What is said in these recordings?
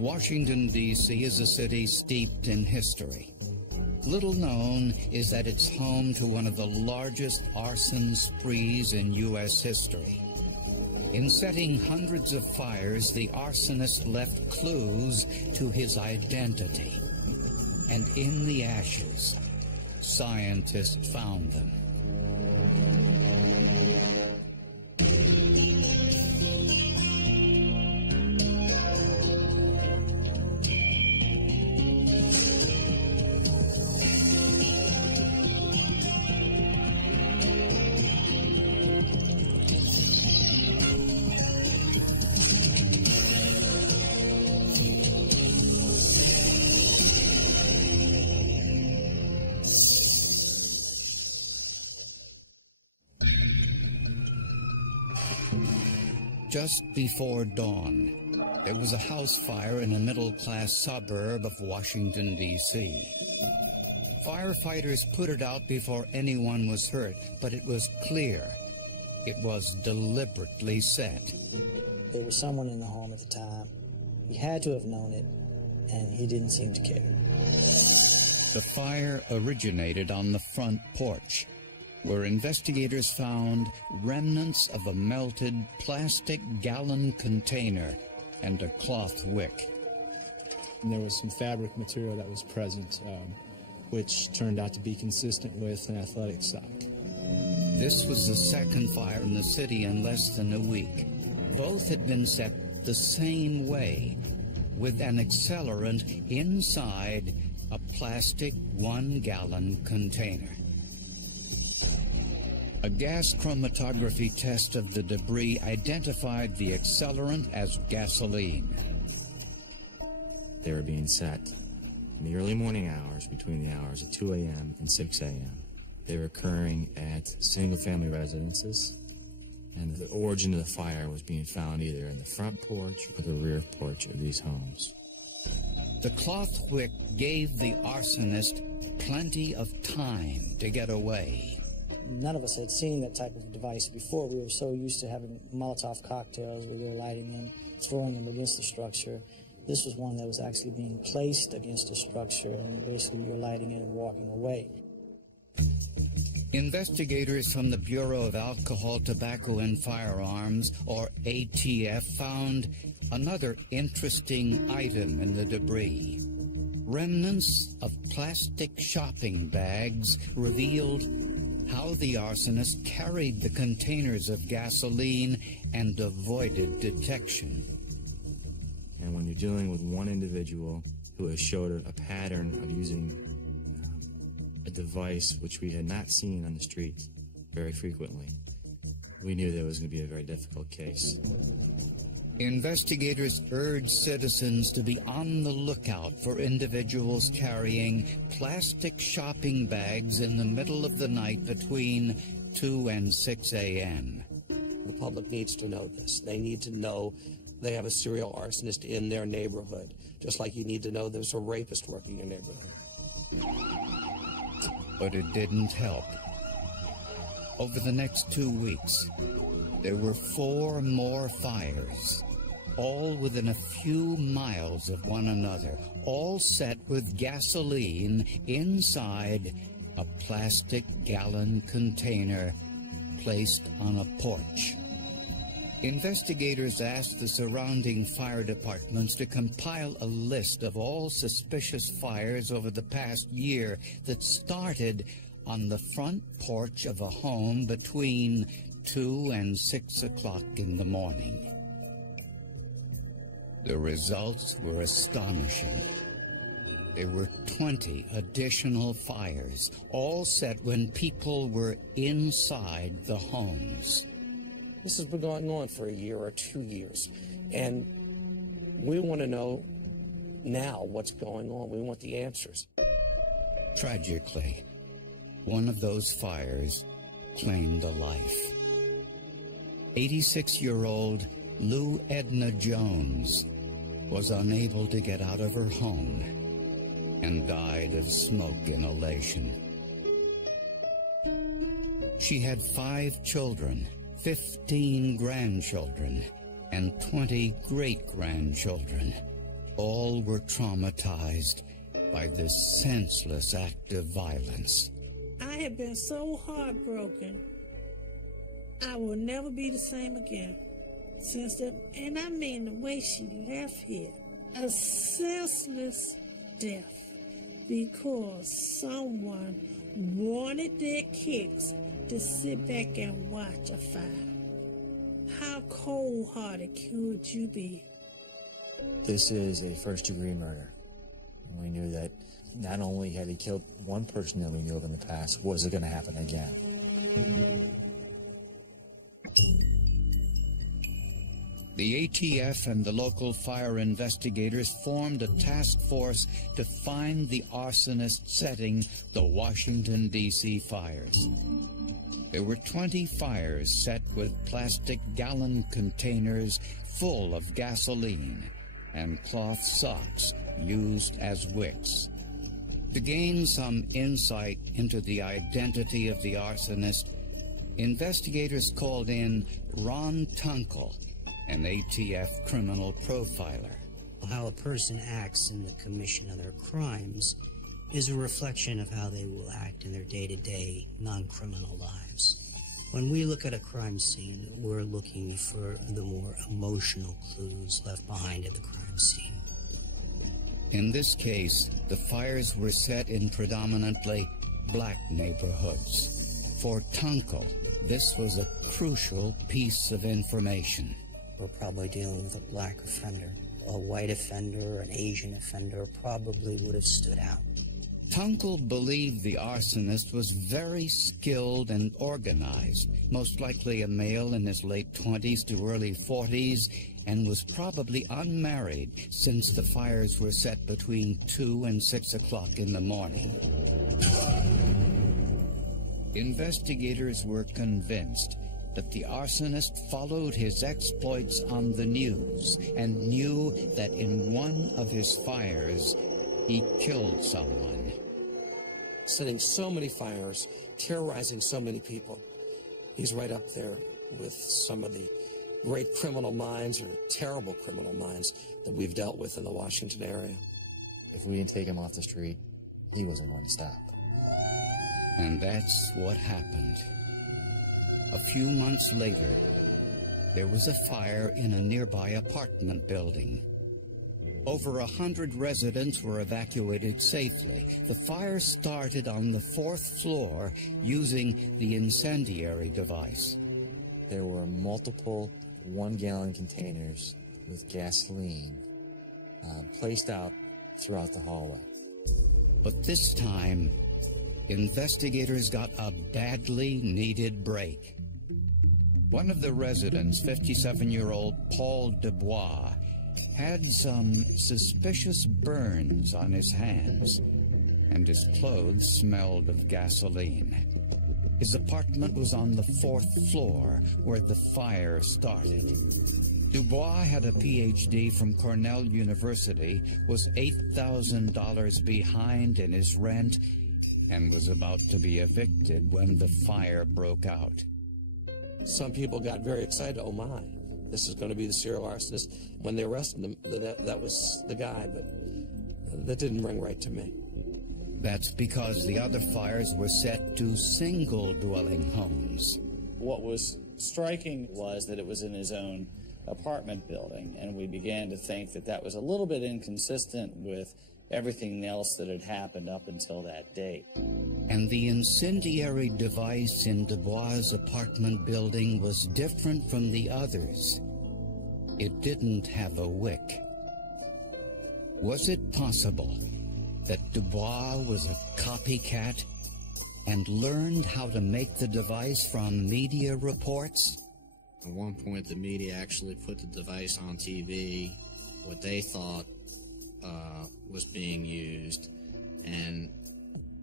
Washington, D.C. is a city steeped in history. Little known is that it's home to one of the largest arson sprees in U.S. history. In setting hundreds of fires, the arsonist left clues to his identity. And in the ashes, scientists found them. Just before dawn, there was a house fire in a middle-class suburb of Washington, D.C. Firefighters put it out before anyone was hurt, but it was clear it was deliberately set. There was someone in the home at the time. He had to have known it, and he didn't seem to care. The fire originated on the front porch, where investigators found remnants of a melted plastic gallon container and a cloth wick. And there was some fabric material that was present, which turned out to be consistent with an athletic sock. This was the second fire in the city in less than a week. Both had been set the same way, with an accelerant inside a plastic 1-gallon container. A gas chromatography test of the debris identified the accelerant as gasoline. They were being set in the early morning hours, between the hours of 2 a.m. and 6 a.m. They were occurring at single-family residences, and the origin of the fire was being found either in the front porch or the rear porch of these homes. The cloth wick gave the arsonist plenty of time to get away. None of us had seen that type of device before. We were so used to having Molotov cocktails where we were lighting them, throwing them against the structure. This was one that was actually being placed against a structure, and basically you're lighting it and walking away. Investigators from the Bureau of Alcohol, Tobacco, and Firearms, or ATF, found another interesting item in the debris. Remnants of plastic shopping bags revealed how the arsonist carried the containers of gasoline and avoided detection. And when you're dealing with one individual who has showed a pattern of using a device which we had not seen on the street very frequently, we knew that it was going to be a very difficult case. Investigators urged citizens to be on the lookout for individuals carrying plastic shopping bags in the middle of the night between 2 and 6 a.m. The public needs to know this. They need to know they have a serial arsonist in their neighborhood, just like you need to know there's a rapist working in your neighborhood. But it didn't help. Over the next 2 weeks, there were 4 more fires, all within a few miles of one another, all set with gasoline inside a plastic gallon container placed on a porch. Investigators asked the surrounding fire departments to compile a list of all suspicious fires over the past year that started on the front porch of a home between 2 and 6 o'clock in the morning. The results were astonishing. There were 20 additional fires, all set when people were inside the homes. This has been going on for a year or 2 years, and we want to know now what's going on. We want the answers. Tragically, one of those fires claimed a life. 86-year-old Lou Edna Jones was unable to get out of her home and died of smoke inhalation. She had 5 children, 15 grandchildren, and 20 great-grandchildren, All were traumatized by this senseless act of violence. I have been so heartbroken. I will never be the same again. And I mean the way she left here, a senseless death, because someone wanted their kids to sit back and watch a fire. How cold-hearted could you be? This is a first-degree murder. We knew that not only had he killed one person that we knew of in the past, was it going to happen again? The ATF and the local fire investigators formed a task force to find the arsonist setting the Washington, D.C. fires. There were 20 fires set with plastic gallon containers full of gasoline and cloth socks used as wicks. To gain some insight into the identity of the arsonist, investigators called in Ron Tunkel, an ATF criminal profiler. How a person acts in the commission of their crimes is a reflection of how they will act in their day-to-day, non-criminal lives. When we look at a crime scene, we're looking for the more emotional clues left behind at the crime scene. In this case, the fires were set in predominantly black neighborhoods. For Tunkel, this was a crucial piece of information. We're probably dealing with a black offender. A white offender, an Asian offender probably would have stood out. Tunkel believed the arsonist was very skilled and organized, most likely a male in his late 20s to early 40s, and was probably unmarried since the fires were set between 2 and 6 o'clock in the morning. Investigators were convinced that the arsonist followed his exploits on the news and knew that in one of his fires, he killed someone. Setting so many fires, terrorizing so many people. He's right up there with some of the great criminal minds or terrible criminal minds that we've dealt with in the Washington area. If we didn't take him off the street, he wasn't going to stop. And that's what happened. A few months later, there was a fire in a nearby apartment building. Over 100 residents were evacuated safely. The fire started on the 4th floor using the incendiary device. There were multiple 1-gallon containers with gasoline placed out throughout the hallway. But this time, investigators got a badly needed break. One of the residents, 57-year-old Paul Dubois, had some suspicious burns on his hands, and his clothes smelled of gasoline. His apartment was on the 4th floor, where the fire started. Dubois had a PhD from Cornell University, was $8,000 behind in his rent, and was about to be evicted when the fire broke out. Some people got very excited. Oh my, this is going to be the serial arsonist. When they arrested him, that was the guy, but that didn't ring right to me. That's because the other fires were set to single-dwelling homes. What was striking was that it was in his own apartment building, and we began to think that that was a little bit inconsistent with everything else that had happened up until that date. And the incendiary device in Dubois' apartment building was different from the others. It didn't have a wick. Was it possible that Dubois was a copycat and learned how to make the device from media reports? At one point, the media actually put the device on TV, what they thought was being used, and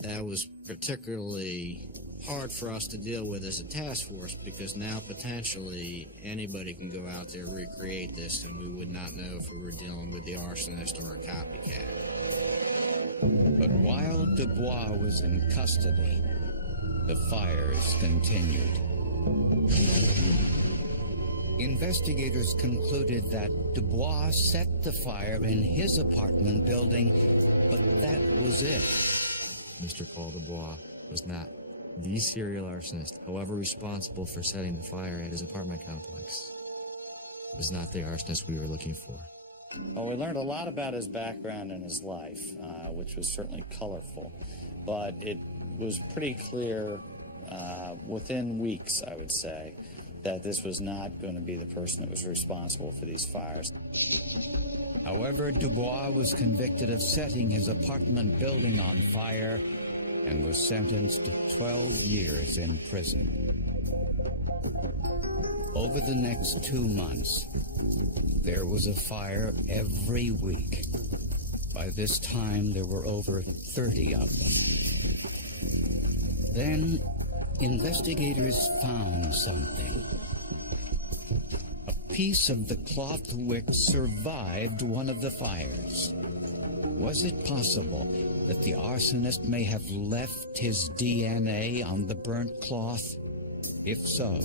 that was particularly hard for us to deal with as a task force, because now potentially anybody can go out there, recreate this, and we would not know if we were dealing with the arsonist or a copycat. But while Dubois was in custody, the fires continued. Investigators concluded that Dubois set the fire in his apartment building, but that was it. Mr. Paul Dubois was not the serial arsonist, however responsible for setting the fire at his apartment complex. Was not the arsonist we were looking for. Well, we learned a lot about his background and his life, which was certainly colorful, but it was pretty clear within weeks, I would say, that this was not going to be the person that was responsible for these fires. However, Dubois was convicted of setting his apartment building on fire and was sentenced to 12 years in prison. Over the next 2 months, there was a fire every week. By this time, there were over 30 of them. Then, investigators found something. A piece of the cloth wick survived one of the fires. Was it possible that the arsonist may have left his DNA on the burnt cloth? If so,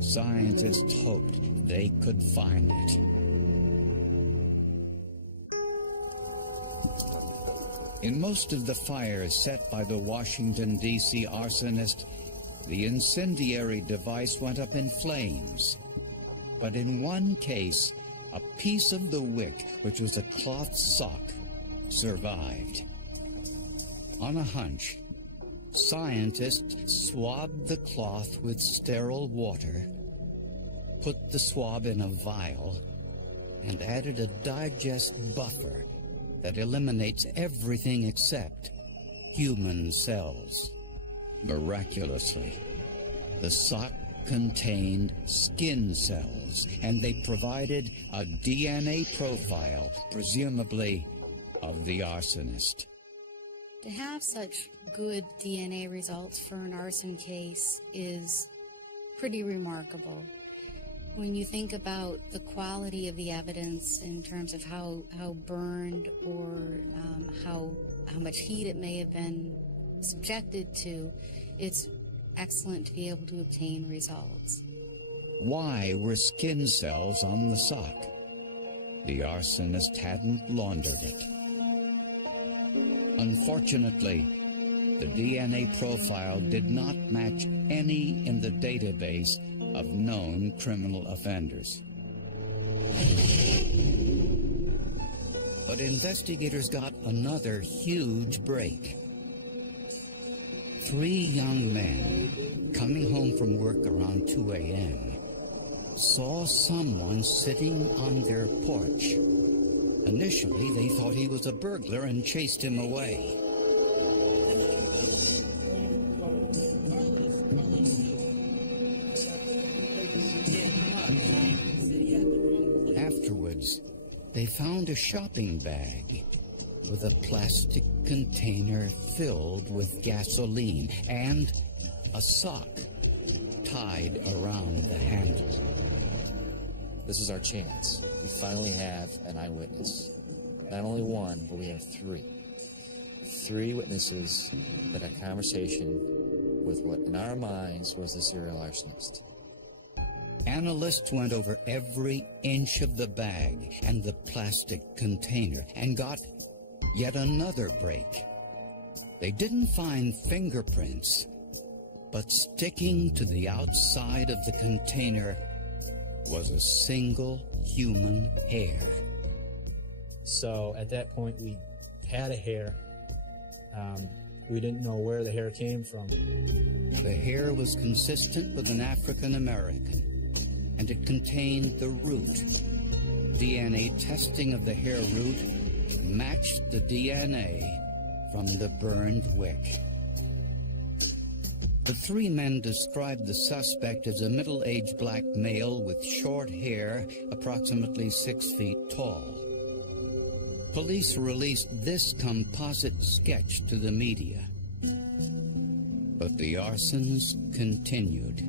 scientists hoped they could find it. In most of the fires set by the Washington, D.C. arsonist, the incendiary device went up in flames. But in one case, a piece of the wick, which was a cloth sock, survived. On a hunch, scientists swabbed the cloth with sterile water, put the swab in a vial, and added a digest buffer that eliminates everything except human cells. Miraculously, the sock contained skin cells, and they provided a DNA profile, presumably of the arsonist. To have such good DNA results for an arson case is pretty remarkable. When you think about the quality of the evidence in terms of how burned or how much heat it may have been subjected to, it's excellent to be able to obtain results. Why were skin cells on the sock? The arsonist hadn't laundered it. Unfortunately, the DNA profile did not match any in the database of known criminal offenders. But investigators got another huge break. 3 young men, coming home from work around 2 a.m., saw someone sitting on their porch. Initially, they thought he was a burglar and chased him away. Afterwards, they found a shopping bag with a plastic container filled with gasoline and a sock tied around the handle. This is our chance. We finally have an eyewitness. Not only one, but we have 3. 3 witnesses that had a conversation with what, in our minds, was the serial arsonist. Analysts went over every inch of the bag and the plastic container and got yet another break. They didn't find fingerprints, but sticking to the outside of the container was a single human hair. So at that point, we had a hair. We didn't know where the hair came from. The hair was consistent with an African American, and it contained the root. DNA testing of the hair root matched the DNA from the burned wick. The 3 men described the suspect as a middle-aged black male with short hair, approximately 6 feet tall. Police released this composite sketch to the media. But the arsons continued.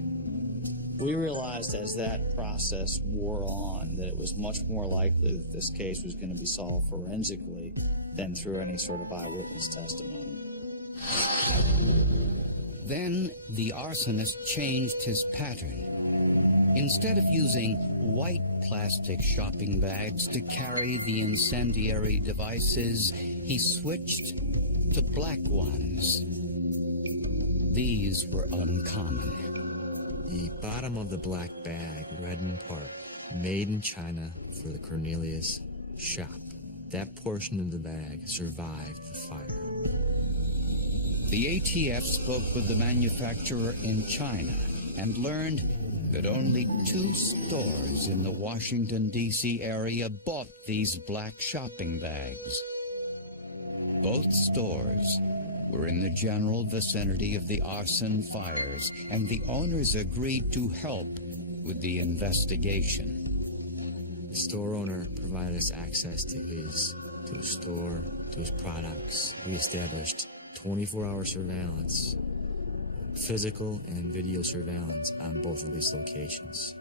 We realized as that process wore on that it was much more likely that this case was going to be solved forensically than through any sort of eyewitness testimony. Then the arsonist changed his pattern. Instead of using white plastic shopping bags to carry the incendiary devices, he switched to black ones. These were uncommon. The bottom of the black bag read in part, "Made in China for the Cornelius shop." That portion of the bag survived the fire. The ATF spoke with the manufacturer in China and learned that only 2 stores in the Washington, D.C. area bought these black shopping bags. Both stores were in the general vicinity of the arson fires, and the owners agreed to help with the investigation. The store owner provided us access to his store, to his products. We established 24-hour surveillance, physical and video surveillance on both of these locations.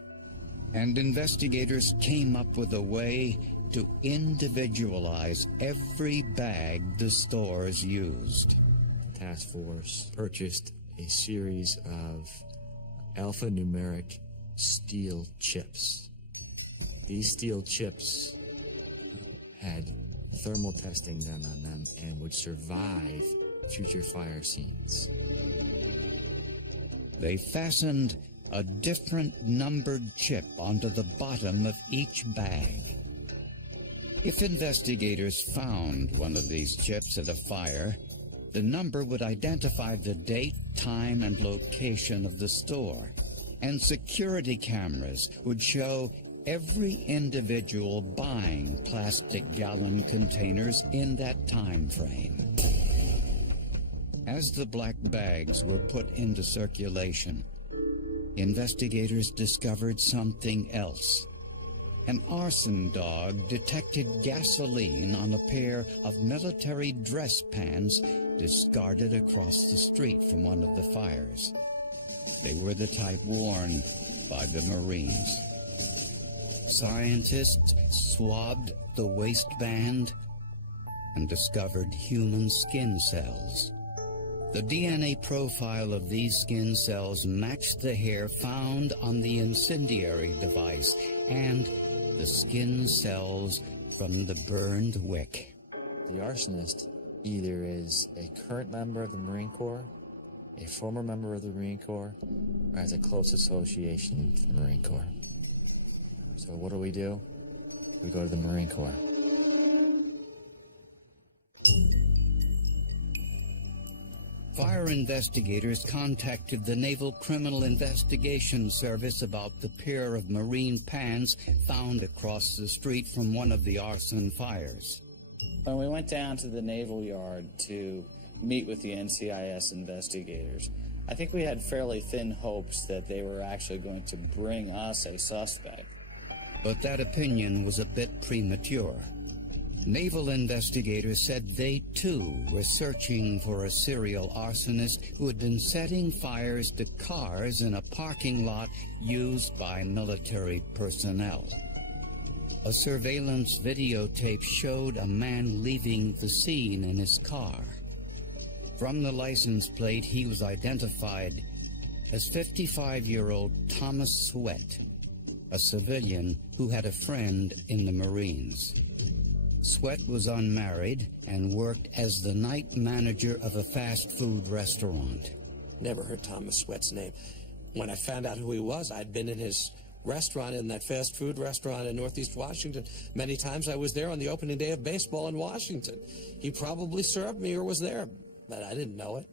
And investigators came up with a way to individualize every bag the stores used. The task force purchased a series of alphanumeric steel chips. These steel chips had thermal testing done on them and would survive future fire scenes. They fastened a different numbered chip onto the bottom of each bag. If investigators found one of these chips at a fire, the number would identify the date, time, and location of the store, and security cameras would show every individual buying plastic gallon containers in that time frame. As the black bags were put into circulation, investigators discovered something else. An arson dog detected gasoline on a pair of military dress pants discarded across the street from one of the fires. They were the type worn by the Marines. Scientists swabbed the waistband and discovered human skin cells. The DNA profile of these skin cells matched the hair found on the incendiary device and the skin cells from the burned wick. The arsonist either is a current member of the Marine Corps, a former member of the Marine Corps, or has a close association with the Marine Corps. So what do? We go to the Marine Corps. Fire investigators contacted the Naval Criminal Investigation Service about the pair of Marine pants found across the street from one of the arson fires. When we went down to the Naval Yard to meet with the NCIS investigators, I think we had fairly thin hopes that they were actually going to bring us a suspect. But that opinion was a bit premature. Naval investigators said they, too, were searching for a serial arsonist who had been setting fires to cars in a parking lot used by military personnel. A surveillance videotape showed a man leaving the scene in his car. From the license plate, he was identified as 55-year-old Thomas Sweat, a civilian who had a friend in the Marines. Sweat was unmarried and worked as the night manager of a fast food restaurant. Never heard Thomas Sweat's name. When I found out who he was, I'd been in his restaurant, in that fast food restaurant in Northeast Washington. Many times I was there on the opening day of baseball in Washington. He probably served me or was there, but I didn't know it.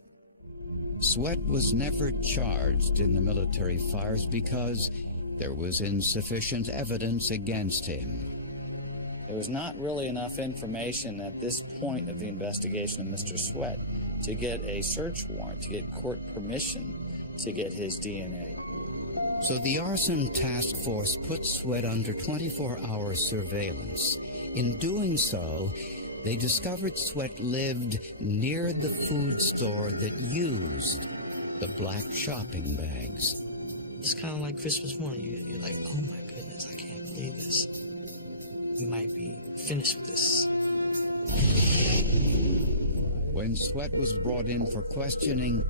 Sweat was never charged in the military fires because there was insufficient evidence against him. There was not really enough information at this point of the investigation of Mr. Sweat to get a search warrant, to get court permission to get his DNA. So the arson task force put Sweat under 24-hour surveillance. In doing so, they discovered Sweat lived near the food store that used the black shopping bags. It's kind of like Christmas morning. You're like, oh my goodness, I can't believe this. We might be finished with this. When Sweat was brought in for questioning,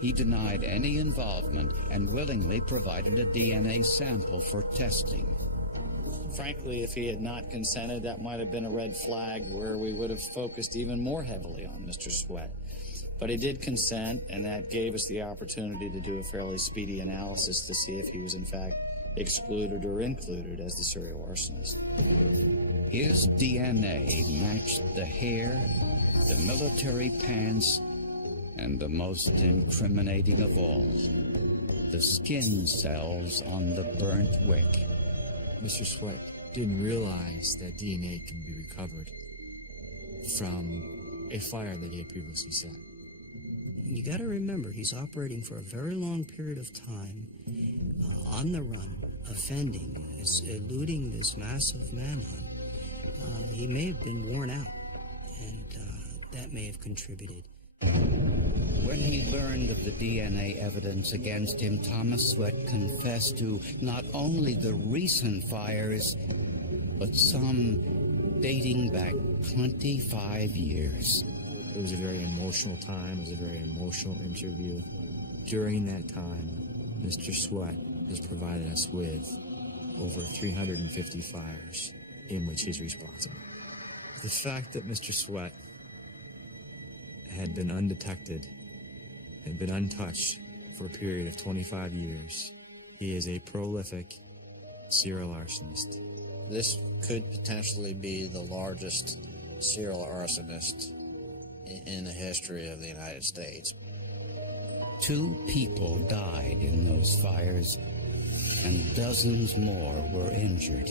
he denied any involvement and willingly provided a DNA sample for testing. Frankly, if he had not consented, that might have been a red flag where we would have focused even more heavily on Mr. Sweat. But he did consent, and that gave us the opportunity to do a fairly speedy analysis to see if he was in fact excluded or included as the serial arsonist. His DNA matched the hair, the military pants, and the most incriminating of all, the skin cells on the burnt wick. Mr. Sweat didn't realize that DNA can be recovered from a fire that he had previously set. You got to remember, he's operating for a very long period of time, on the run, offending, eluding this massive manhunt. He may have been worn out, and that may have contributed. When he learned of the DNA evidence against him, Thomas Sweat confessed to not only the recent fires, but some dating back 25 years. It was a very emotional time. It was a very emotional interview. During that time, Mr. Sweat has provided us with over 350 fires in which he's responsible. The fact that Mr. Sweat had been undetected, had been untouched for a period of 25 years, he is a prolific serial arsonist. This could potentially be the largest serial arsonist in the history of the United States. 2 people died in those fires, and dozens more were injured.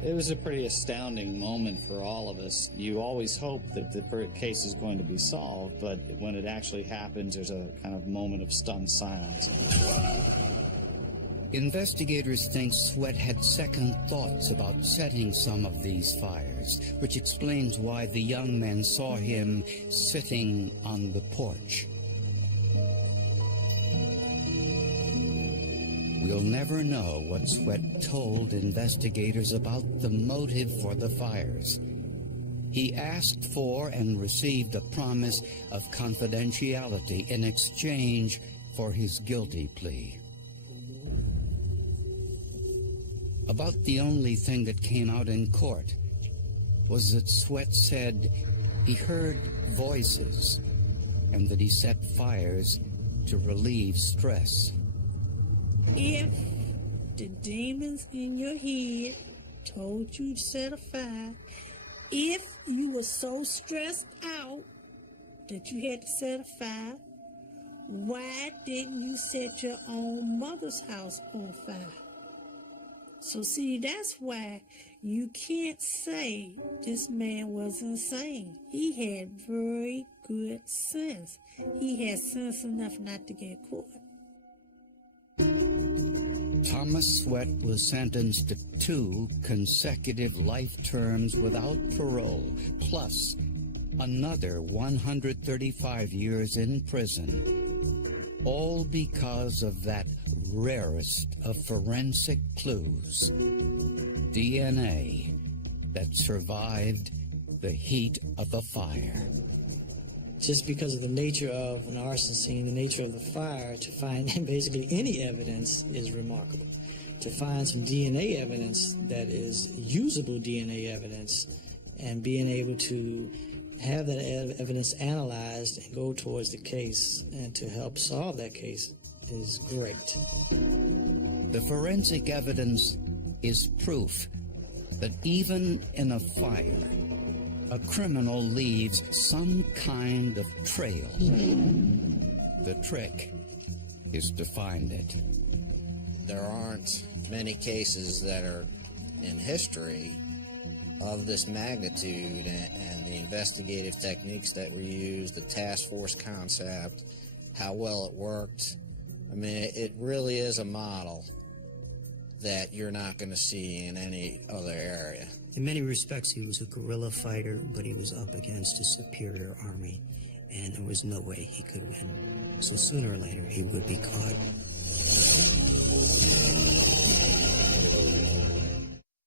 It was a pretty astounding moment for all of us. You always hope that the case is going to be solved, but when it actually happens, there's a kind of moment of stunned silence. Investigators think Sweat had second thoughts about setting some of these fires, which explains why the young men saw him sitting on the porch. We'll never know what Sweat told investigators about the motive for the fires. He asked for and received a promise of confidentiality in exchange for his guilty plea. About the only thing that came out in court was that Sweat said he heard voices and that he set fires to relieve stress. If the demons in your head told you to set a fire, if you were so stressed out that you had to set a fire, why didn't you set your own mother's house on fire? So see, that's why you can't say this man was insane. He had very good sense. He had sense enough not to get caught. Thomas Sweat was sentenced to 2 consecutive life terms without parole, plus another 135 years in prison, all because of that rarest of forensic clues, DNA that survived the heat of a fire. Just because of the nature of an arson scene, the nature of the fire, to find basically any evidence is remarkable. To find some DNA evidence that is usable DNA evidence and being able to have that evidence analyzed and go towards the case and to help solve that case is great. The forensic evidence is proof that even in a fire, a criminal leaves some kind of trail. The trick is to find it. There aren't many cases that are in history of this magnitude, and the investigative techniques that were used, the task force concept, how well it worked. I mean, it really is a model that you're not going to see in any other area. In many respects, he was a guerrilla fighter, but he was up against a superior army, and there was no way he could win. So sooner or later, he would be caught.